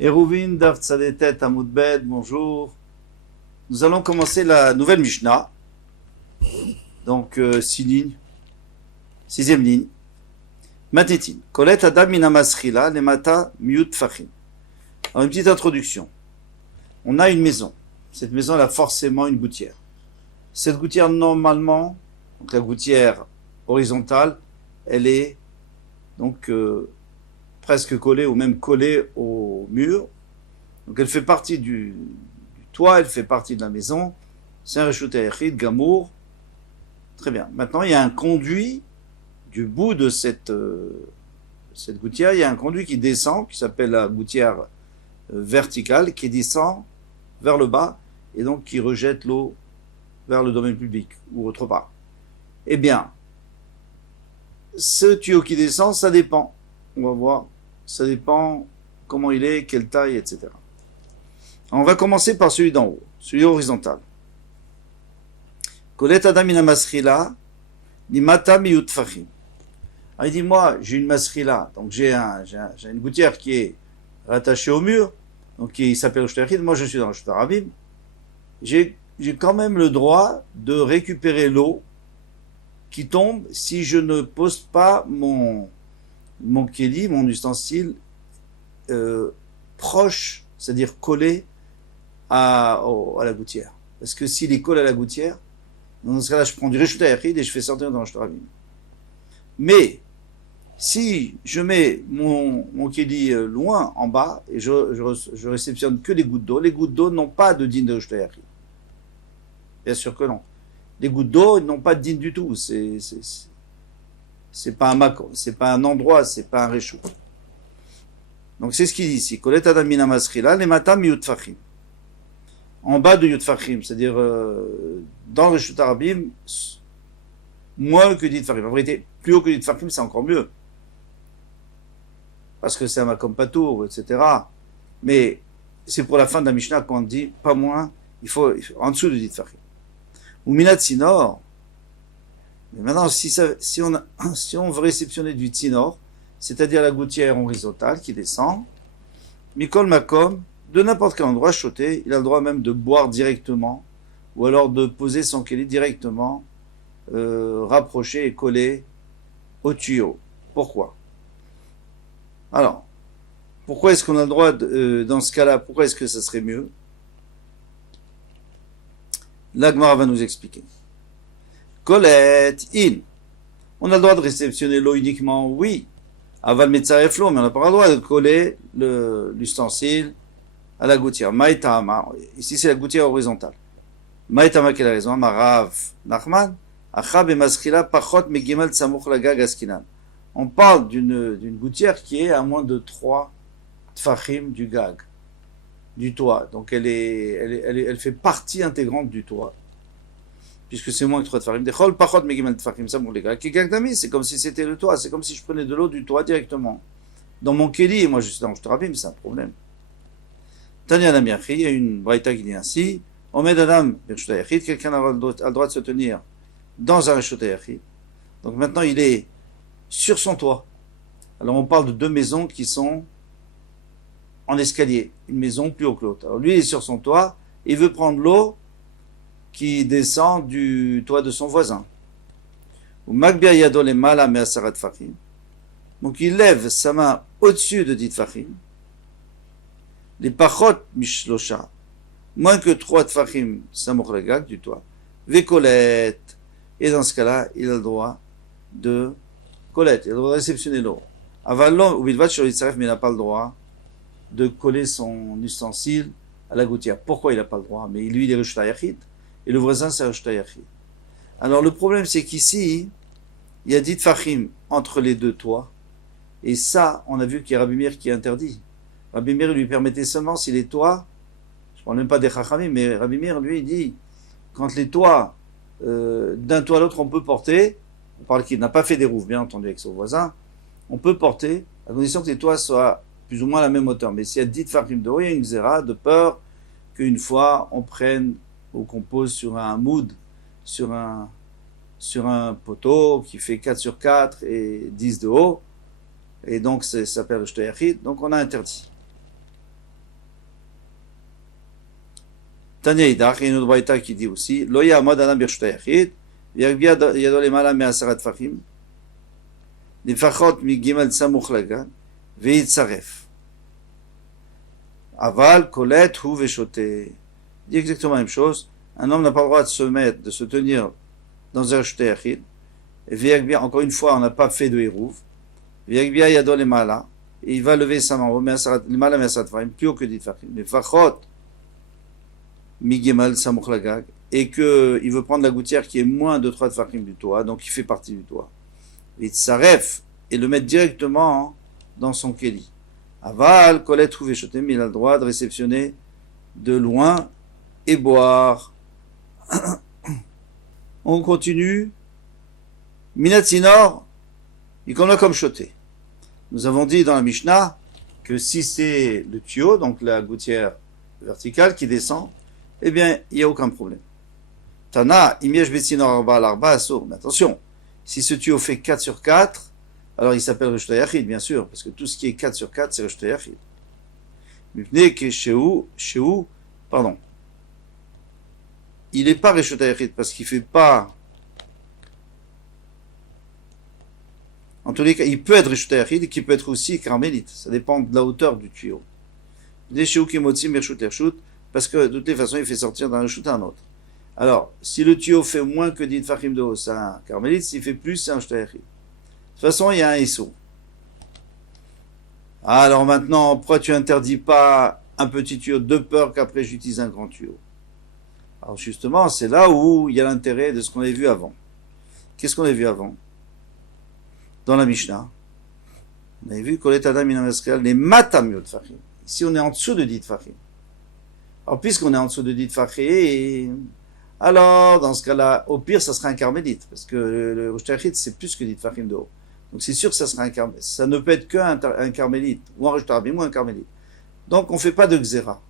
Eruvin Daf Tzadetet Amoudbed, bonjour. Nous allons commencer la nouvelle Mishnah. Donc, 6 lignes. 6e ligne. Matetin. Kolet Adam Minamasrila, Lemata Miut Fachim. Alors, une petite introduction. On a une maison. Cette maison, elle a forcément une gouttière. Cette gouttière, normalement, donc la gouttière horizontale, elle est donc presque collée ou même collée au mur. Donc elle fait partie du toit, elle fait partie de la maison. C'est un Reshut Hayachid, Gamour. Très bien. Maintenant, il y a un conduit du bout de cette gouttière. Il y a un conduit qui descend, qui s'appelle la gouttière verticale, qui descend vers le bas et donc qui rejette l'eau vers le domaine public ou autre part. Eh bien, ce tuyau qui descend, ça dépend. On va voir. Ça dépend comment il est, quelle taille, etc. On va commencer par celui d'en haut, celui horizontal. Kolet Adam ina masrila, nimata miyut fachim. Alors il dit, moi, j'ai une masrila, donc j'ai une gouttière qui est rattachée au mur, donc qui s'appelle le Shtayachid. Moi, je suis dans le Shtarabim. J'ai quand même le droit de récupérer l'eau qui tombe si je ne pose pas mon kéli, mon ustensile, proche, c'est-à-dire collé à la gouttière. Parce que s'il est collé à la gouttière, dans ce cas-là, je prends du Reshut Hayachid et je fais sortir dans le Shtarabim. Mais, si je mets mon kéli loin, en bas, et je réceptionne que les gouttes d'eau n'ont pas de din de Reshut Hayachid. Bien sûr que non. Les gouttes d'eau n'ont pas de din du tout. C'est pas un makon, c'est pas un endroit, c'est pas un réchou. Donc c'est ce qu'il dit ici. Kolet Adam mina masrila, les matam yut fachim. En bas de yut fachim, c'est-à-dire dans le Reshut Harabim, moins que dit fachim. En vérité, plus haut que dit fachim, c'est encore mieux. Parce que c'est un makom patour, etc. Mais c'est pour la fin de la Mishnah qu'on dit pas moins, il faut en dessous de dit fachim. Ou minat sinor. Mais maintenant, si on veut réceptionner du tsinor, c'est-à-dire la gouttière horizontale qui descend, mikol makom, de n'importe quel endroit choté, il a le droit même de boire directement, ou alors de poser son kéli directement, rapproché et collé au tuyau. Pourquoi? Alors, pourquoi est-ce qu'on a le droit, dans ce cas-là, pourquoi est-ce que ça serait mieux? La Gemara va nous expliquer. Colette, in. On a le droit de réceptionner l'eau uniquement, oui. Aval metzaref l'eau, mais on n'a pas le droit de coller l'ustensile à la gouttière. Maïtama. Ici, c'est la gouttière horizontale. Maïtama, quelle est la raison? Marav Nachman. Achab et maskila pachot megimal tsamuch lagag askinan. On parle d'une gouttière qui est à moins de 3 tfachim du gag, du toit. Donc, elle fait partie intégrante du toit. Puisque c'est moins que 3 tfarim. Dechol pachot megimal tfachim samur les gag. Kikagdami, c'est comme si c'était le toit. C'est comme si je prenais de l'eau du toit directement. Dans mon kéli, et moi je suis dans le shtarabim, c'est un problème. Tanya Namiachi, il y a une braïta qui dit ainsi. Omed Adam, Reshut Hayachid, quelqu'un a le droit de se tenir dans un Reshut Hayachid. Donc maintenant, il est sur son toit. Alors on parle de 2 maisons qui sont en escalier. Une maison plus haut que l'autre. Alors lui, il est sur son toit, il veut prendre l'eau qui descend du toit de son voisin. Donc il lève sa main au-dessus de dit tfachim. Les pachot mishlosha, moins que 3 tfachim samoch legag du toit. Vekolet. Et dans ce cas-là, il a le droit de colette, il a le droit de réceptionner l'eau. Avalon ou bilvat shoritzaref, mais il n'a pas le droit de coller son ustensile à la gouttière. Pourquoi il n'a pas le droit? Mais lui, il est Reshut Hayachid. Et le voisin, c'est Reshut Hayachid. Alors, le problème, c'est qu'ici, il y a dit tfachim entre les 2 toits. Et ça, on a vu qu'il y a Rabbi Meir qui est interdit. Rabbi Meir lui permettait seulement si les toits, je ne parle même pas des chachamim, mais Rabbi Meir, lui, il dit, quand les toits, d'un toit à l'autre, on peut porter, on parle qu'il n'a pas fait des roufs, bien entendu, avec son voisin, on peut porter, à condition que les toits soient plus ou moins à la même hauteur. Mais s'il y a dit tfachim de haut, il y a une xéra de peur qu'une fois, on prenne ou qu'on pose sur un moud, sur un poteau qui fait 4 sur 4 et 10 de haut, et donc ça s'appelle le Reshut Hayachid, donc on a interdit. Tanya Idach, il y a une autre braïta qui dit aussi, Lo ya'amod adam birshut hayachid, v'yagbi yado lemala me'asarat fachim, לפחות מג' סמוך לגן, ויצרף. אבל קולט הוא ושותה. Il dit exactement la même chose. Un homme n'a pas le droit de se mettre, de se tenir dans un reshut yachid. Et viagbia, encore une fois, on n'a pas fait de hérouv. Viagbia yado lemala. Et il va lever sa main, lemala me'asarat fachim, plus haut que dit fachim. לפחות מג' סמוך לגג. Et qu'il veut prendre la gouttière qui est moins de 3 fachim du toit, donc il fait partie du toit. Itzaref, et le mettre directement dans son keli. Aval, Kolet, trouvé Shotem, il a le droit de réceptionner de loin et boire. On continue. Minatzinor, il connaît comme Shoté. Nous avons dit dans la Mishnah que si c'est le tuyau, donc la gouttière verticale qui descend, eh bien, il n'y a aucun problème. Tana, Imiesh Betzinor Arba al-Arba Asur. Mais attention, si ce tuyau fait 4 sur 4, alors il s'appelle reshut hayachid, bien sûr, parce que tout ce qui est 4 sur 4, c'est reshut hayachid. Pardon. Il n'est pas reshut hayachid, parce qu'il ne fait pas... En tous les cas, il peut être reshut hayachid, et qui peut être aussi carmélite. Ça dépend de la hauteur du tuyau. Parce que de toutes les façons, il fait sortir d'un reshut à un autre. Alors, si le tuyau fait moins que 10 fachim de haut, c'est un carmélite. S'il fait plus, c'est un reshut hayachid. De toute façon, il y a un issou. Alors maintenant, pourquoi tu interdis pas un petit tuyau de peur qu'après j'utilise un grand tuyau? Alors justement, c'est là où il y a l'intérêt de ce qu'on avait vu avant. Qu'est-ce qu'on a vu avant? Dans la Mishnah, on avait vu Kolet Adam Minamaskal, les matamiot fachim. Ici, on est en dessous de 10 fachim. Alors, puisqu'on est en dessous de 10 fachim, alors, dans ce cas-là, au pire, ça sera un carmélite, parce que le reshut hayachid, c'est plus que 10 fachim de haut. Donc c'est sûr que ça sera un carmélite. Ça ne peut être qu'un carmélite, ou un reshut rabim, ou un carmélite. Donc on ne fait pas de xéra.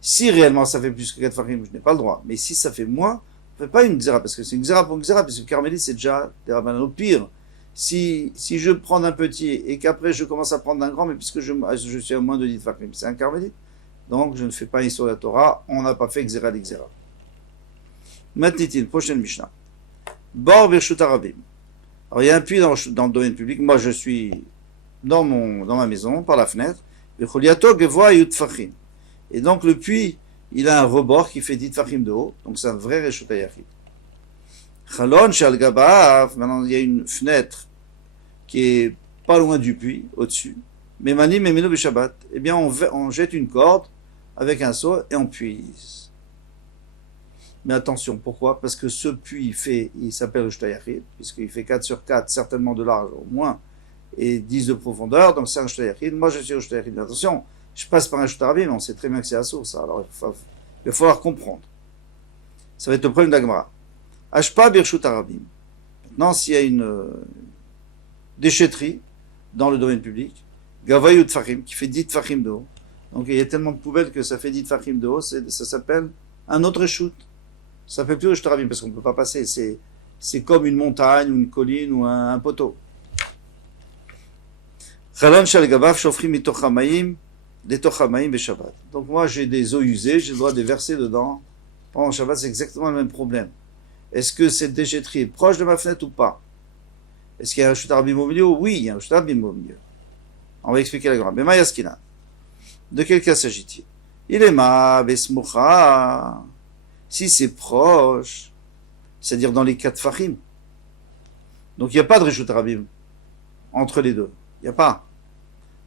Si réellement ça fait plus que 4 fachim, je n'ai pas le droit. Mais si ça fait moins, on ne fait pas une xéra, parce que c'est une xéra pour une xéra, parce que le carmélite c'est déjà des rabbanan. Au pire, si je prends un petit, et qu'après je commence à prendre un grand, mais puisque je suis à moins de 10 fachim, c'est un carmélite. Donc je ne fais pas une sur la Torah, on n'a pas fait xéra d'xéra. Matnitin, prochaine Mishnah. Bor birshut harabim. Alors, il y a un puits dans le domaine public. Moi, je suis dans ma maison, par la fenêtre. Et donc, le puits, il a un rebord qui fait 10 tfachim de haut. Donc, c'est un vrai reshut hayachid. Chalon shal gabav. Maintenant, il y a une fenêtre qui est pas loin du puits, au-dessus. Mais mani memeno b'shabbat. Eh bien, on jette une corde avec un seau et on puise. Mais attention, pourquoi? Parce que ce puits il s'appelle reshut hayachid, puisqu'il fait 4 sur 4, certainement de large au moins, et 10 de profondeur, donc c'est un reshut hayachid. Moi, je suis reshut hayachid. Mais attention, je passe par un reshut harabim, on sait très bien que c'est assourd, ça. Alors, il va falloir comprendre. Ça va être le problème de la Gemara. Ashpa birshut harabim. Maintenant, s'il y a une déchetterie dans le domaine public, gavayut tfachim, qui fait 10 tfachim de haut, donc il y a tellement de poubelles que ça fait 10 tfachim de haut, ça s'appelle un autre reshut. Ça ne fait plus reshut harabim parce qu'on ne peut pas passer. C'est comme une montagne ou une colline ou un poteau. Chalon shel gabav shofrim mitoch hamayim detoch hamayim b'shabbat. Donc moi j'ai des eaux usées, j'ai le droit de les verser dedans. Pendant Shabbat, c'est exactement le même problème. Est-ce que cette déchetterie est proche de ma fenêtre ou pas? Est-ce qu'il y a un reshut harabim au milieu? Oui, il y a un reshut harabim au milieu. On va expliquer la grande. Mais mayaskina. De quel cas s'agit-il? Il est ma besmucha. Si c'est proche, c'est-à-dire dans les 4 fachim. Donc il n'y a pas de reshut harabim entre les deux. Il n'y a pas.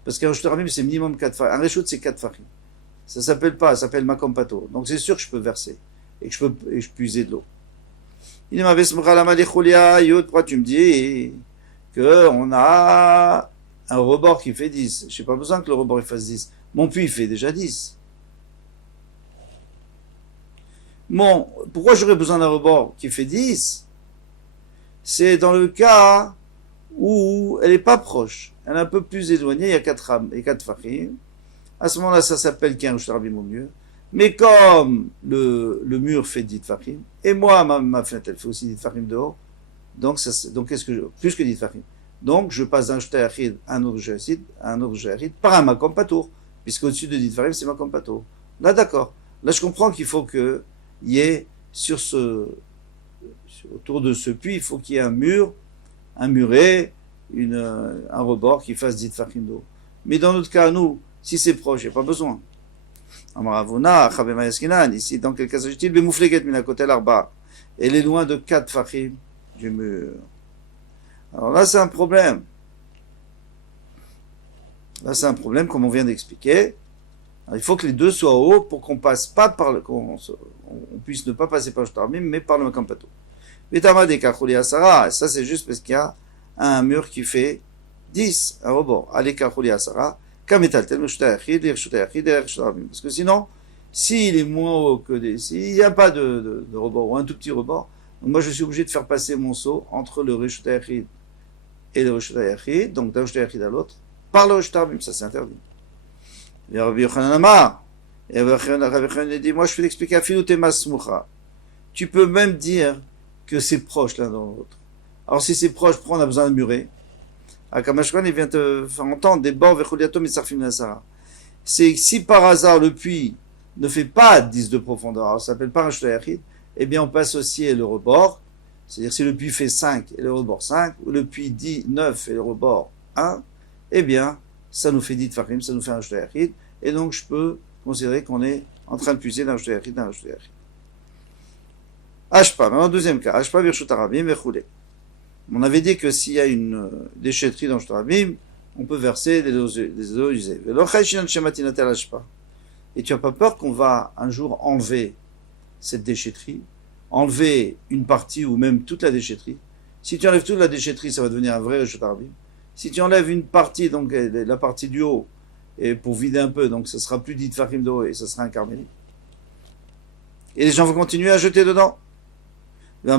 Parce qu'un reshut harabim, c'est minimum 4 fachim. Un reshut, c'est 4 fachim. Ça s'appelle makom pato. Donc c'est sûr que je peux verser. Et que je peux user de l'eau. Il m'avait smra la malécholia, yod, pourquoi tu me dis qu'on a un rebord qui fait 10. Je n'ai pas besoin que le rebord il fasse 10. Mon puits, il fait déjà 10. Bon, pourquoi j'aurais besoin d'un rebord qui fait 10? C'est dans le cas où elle n'est pas proche. Elle est un peu plus éloignée, il y a 4 fachim. À ce moment-là, ça s'appelle qu'il y a un reshut harabim au mieux. Mais comme le mur fait 10 fachim, et moi, ma fenêtre, elle fait aussi 10 fachim de haut, donc qu'est-ce que plus que 10 fachim. Donc, je passe d'un reshut hayachid à un autre reshut hayachid par un makom patour, puisque au-dessus de 10 fachim, c'est makom patour. Là, d'accord. Là, je comprends qu'il faut qu'il y ait autour de ce puits, il faut qu'il y ait un mur, un muret, un rebord qui fasse dit fachim d'eau. Mais dans notre cas, nous, si c'est proche, il n'y a pas besoin. Amaravuna, Chabema Yaskinan, ici, dans quel cas s'agit-il? Bemoufleget minakotel arba. Elle est loin de 4 fachim du mur. Alors là, c'est un problème. Là, c'est un problème, comme on vient d'expliquer. Alors, il faut que les deux soient hauts pour qu'on passe pas qu'on puisse ne pas passer par le Shtarmim, mais par le Makampato. Vitama de Kacholi Asara, ça c'est juste parce qu'il y a un mur qui fait 10, un rebord. Allez Kacholi Asara, Kametaltel, Meshutayachid, Yershutayachid, Yershutayachid. Parce que sinon, s'il est moins haut s'il n'y a pas de rebord, ou un tout petit rebord, donc moi je suis obligé de faire passer mon seau entre le Reshutayachid et le Reshutayachid, donc d'un Reshutayachid à l'autre, par le Reshutayachid, ça c'est interdit. Et Rabbi Yochanan Amar, et Rabbi Yochanan dit, moi je vais t'expliquer à Filutema Smucha. Tu peux même dire que c'est proche l'un dans l'autre. Alors si c'est proche, on a besoin de murer. Akamashkan, il vient te faire entendre des bords vechuliatom et sarfim nasara. C'est si par hasard le puits ne fait pas 10 de profondeur, alors ça s'appelle pas un shtayachid, eh bien on peut associer le rebord, c'est-à-dire si le puits fait 5 et le rebord 5, ou le puits dit 9 et le rebord 1, eh bien ça nous fait 10 farim, ça nous fait un shtayachid, et donc je peux considérer qu'on est en train de puiser d'un shtayachid dans un shtayachid. Ashpa, maintenant deuxième cas, Ashpa virshut arabim vechoulé. On avait dit que s'il y a une déchetterie dans le Shtarabim, on peut verser des eaux usées. Et tu n'as pas peur qu'on va un jour enlever cette déchetterie, enlever une partie ou même toute la déchetterie. Si tu enlèves toute la déchetterie, ça va devenir un vrai Shtarabim. Si tu enlèves une partie, donc la partie du haut, et pour vider un peu, donc ça sera plus dit Fahim d'eau et ça sera un carmélite. Et les gens vont continuer à jeter dedans. Il y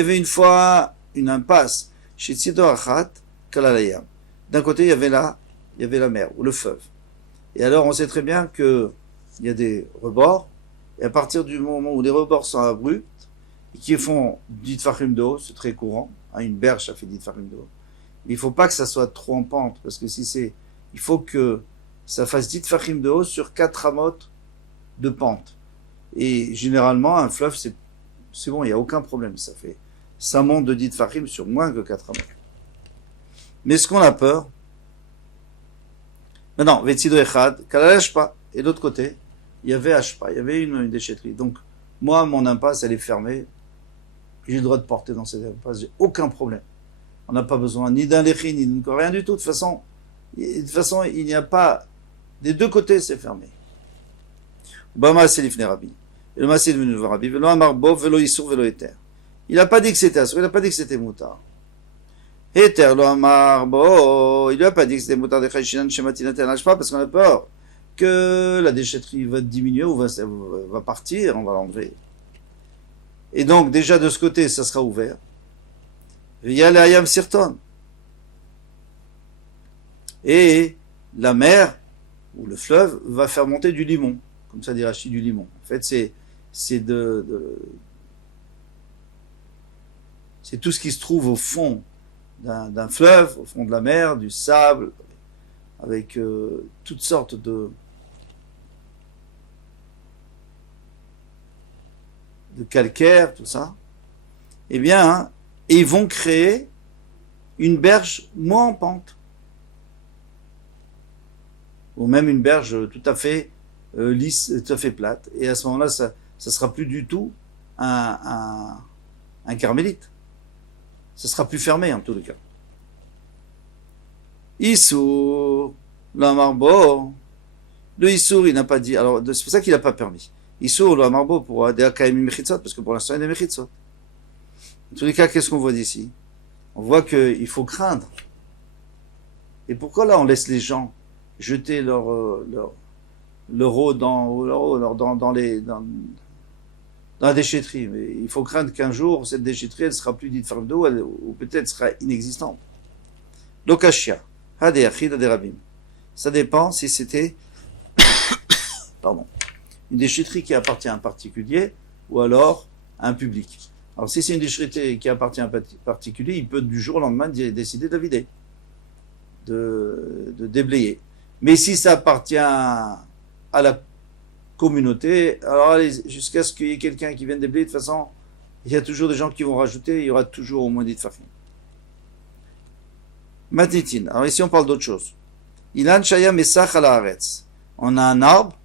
avait une fois une impasse chez Tzido Achat, Kalalayam. D'un côté, il y avait la mer ou le fleuve. Et alors, on sait très bien que il y a des rebords. Et à partir du moment où les rebords sont abrupts et qui font 10 fachim d'eau, c'est très courant. Une berge, ça fait 10 fachim d'eau. Mais il faut pas que ça soit trop en pente, parce que il faut que ça fasse 10 fachim de haut sur 4 amotes de pente. Et généralement, un fleuve, c'est bon, il n'y a aucun problème. Ça monte de 10 fachim sur moins que 4 amotes. Mais ce qu'on a peur, maintenant, Vetsido Echad, Kalal Ashpa, et de l'autre côté, il y avait Ashpa, il y avait une déchetterie. Donc, moi, mon impasse, elle est fermée. J'ai le droit de porter dans cette impasse, j'ai aucun problème. On n'a pas besoin ni d'un lechin, ni d'un rien du tout. De toute façon, il n'y a pas. Des deux côtés, c'est fermé. Bama c'est l'ifne Rabbi. Et le Maaseh est devenu le Rabbi. Velo amarbo, velo isur, velo eter. Il n'a pas dit que c'était asur, il n'a pas dit que c'était moutar. Eter lo amarbo, il lui a pas dit que c'était moutar de chayshinan shematinat el pas parce qu'on a peur que la déchetterie va diminuer ou va partir, on va l'enlever. Et donc, déjà de ce côté, ça sera ouvert. Il y a le Hayam Sirton. Et la mer, ou le fleuve, va faire monter du limon. Comme ça dit Rashi, du limon. En fait, c'est tout ce qui se trouve au fond d'un fleuve, au fond de la mer, du sable, avec toutes sortes de calcaire, tout ça. Eh bien, ils vont créer une berge moins en pente. Ou même une berge tout à fait lisse, tout à fait plate. Et à ce moment-là, ça sera plus du tout un carmélite. Ça sera plus fermé en tous les cas. Issour, le marbo, le Issour, il n'a pas dit. Alors, c'est pour ça qu'il n'a pas permis. Issour, le marbo, pour des akaimi mechitzot, parce que pour l'instant, il y a des mechitzot. En tous les cas, qu'est-ce qu'on voit d'ici? On voit qu'il faut craindre. Et pourquoi là, on laisse les gens jeter leur eau dans la déchetterie? Mais il faut craindre qu'un jour, cette déchetterie, elle sera plus dite ferme d'eau, ou peut-être sera inexistante. Lokashia, Hadeachid, Haderabim. Ça dépend si c'était, une déchetterie qui appartient à un particulier, ou alors à un public. Alors si c'est une déchetterie qui appartient à un particulier, il peut du jour au lendemain décider de la vider. de déblayer. Mais si ça appartient à la communauté, alors allez, jusqu'à ce qu'il y ait quelqu'un qui vienne déblayer, de toute façon, il y a toujours des gens qui vont rajouter, il y aura toujours au moins 10 tfachim. Matnitin. Alors ici on parle d'autre chose. Ilan shaya mesach ala haaretz. On a un arbre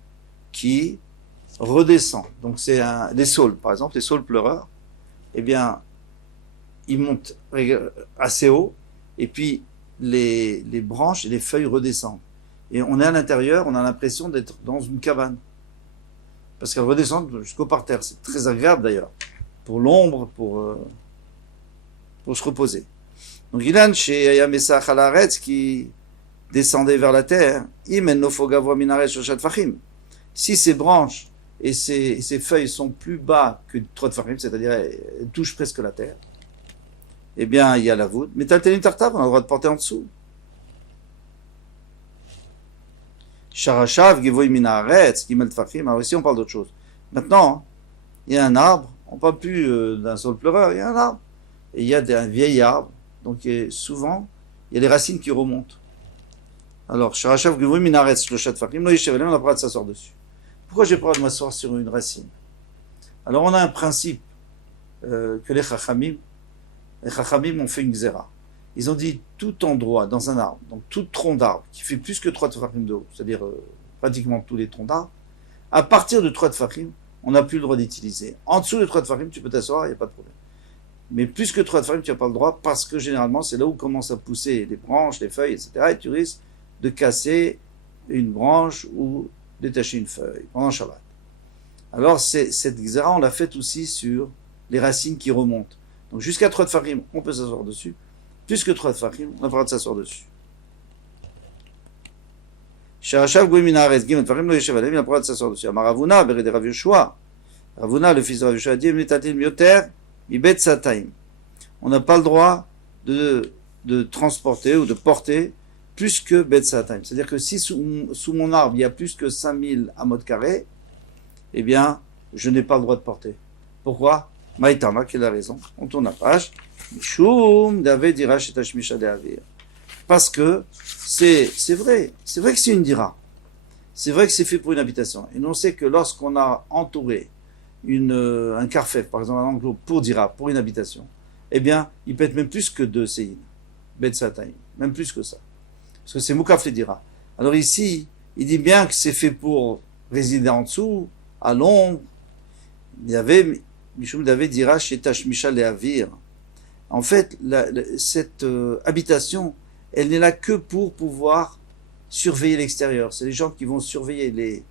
qui redescend. Donc c'est des saules, par exemple, les saules pleureurs. Eh bien, ils montent assez haut, et puis les branches et les feuilles redescendent. Et on est à l'intérieur, on a l'impression d'être dans une cabane. Parce qu'elles redescendent jusqu'au parterre. C'est très agréable d'ailleurs. Pour l'ombre, pour se reposer. Donc Ilan chez Ayamesach Alaretz qui descendait vers la terre, si ces branches et ces feuilles sont plus bas que 3 tfachim, c'est-à-dire elles touchent presque la terre, eh bien il y a la voûte. Mais Taltelim Tartav, on a le droit de porter en dessous. Sharashav Givoy Minaretz, Gimel Tfachim, alors ici on parle d'autre chose. Maintenant, il y a un arbre, on ne parle plus d'un saule pleureur, il y a un arbre. Et il y a un vieil arbre, donc souvent, il y a les racines qui remontent. Alors, Sharashav Givoy Minaretz, le chat Tfachim, on a le droit de s'asseoir dessus. Pourquoi j'ai pas le droit de m'asseoir sur une racine? Alors, on a un principe que les Chachamim ont fait une xéra. Ils ont dit tout endroit dans un arbre, donc tout tronc d'arbre qui fait plus que 3 tfachim de haut, c'est-à-dire pratiquement tous les troncs d'arbre, à partir de 3 tfachim, on n'a plus le droit d'utiliser. En dessous de 3 tfachim, tu peux t'asseoir, il n'y a pas de problème. Mais plus que 3 tfachim, tu n'as pas le droit parce que généralement, c'est là où commencent à pousser les branches, les feuilles, etc. Et tu risques de casser une branche ou détacher une feuille pendant Shabbat. Alors, cette xéra, on l'a faite aussi sur les racines qui remontent. Donc, jusqu'à 3 tfachim, on peut s'asseoir dessus. Plus que 3 tfachim, on a pas le droit de s'asseoir dessus. Sharashav Goy Minaretz, Gimel Tfachim, lo yeshev aleim, il a pas le droit de s'asseoir dessus. Amar Ravuna, Bered Rav Yoshua. Ravuna, le fils de Rav Yoshua, dit, Mitatil Mioter, Ibet Sataim. On n'a pas le droit de transporter ou de porter plus que Bet Sataim. C'est-à-dire que si sous mon arbre, il y a plus que 5000 amot carrés, eh bien, je n'ai pas le droit de porter. Pourquoi? Maïtama, quelle est la raison? On tourne la page. Parce que c'est vrai que c'est une dira. C'est vrai que c'est fait pour une habitation. Et nous on sait que lorsqu'on a entouré un carfef, par exemple un enclos pour dira, pour une habitation, eh bien, il peut être même plus que 2 séines. Bet Sataim. Même plus que ça. Parce que c'est Moukaf les dira. Alors ici, il dit bien que c'est fait pour résider en dessous, à l'ombre. Il y avait Mishum David dira chez Tashmisha Leavir. En fait, cette habitation, elle n'est là que pour pouvoir surveiller l'extérieur. C'est les gens qui vont surveiller les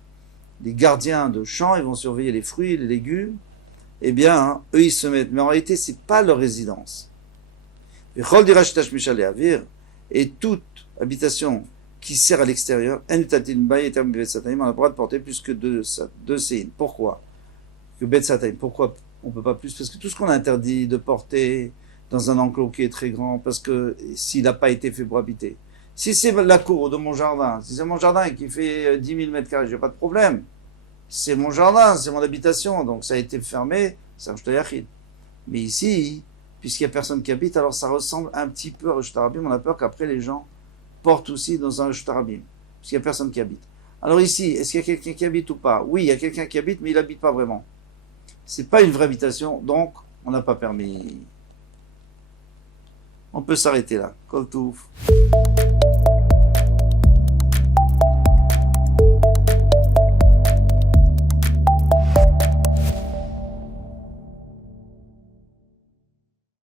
gardiens de champs, ils vont surveiller les fruits, les légumes. Eh bien, hein, eux, ils se mettent. Mais en réalité, c'est pas leur résidence. Et toute habitation qui sert à l'extérieur, on a le droit de porter plus que 2 séines. Pourquoi? Que Bet Sataim. Pourquoi on peut pas plus? Parce que tout ce qu'on a interdit de porter dans un enclos qui est très grand, parce que s'il n'a pas été fait pour habiter. Si c'est la cour de mon jardin, si c'est mon jardin qui fait 10 000 mètres carrés, j'ai pas de problème. C'est mon jardin, c'est mon habitation, donc ça a été fermé, c'est un Shtayachid. Mais ici, puisqu'il n'y a personne qui habite, alors ça ressemble un petit peu à Shtarabim. On a peur qu'après les gens portent aussi dans un Shtarabim, puisqu'il n'y a personne qui habite. Alors ici, est-ce qu'il y a quelqu'un qui habite ou pas? Oui, il y a quelqu'un qui habite, mais il n'habite pas vraiment. C'est pas une vraie habitation, donc on n'a pas permis. On peut s'arrêter là. Kol Touf.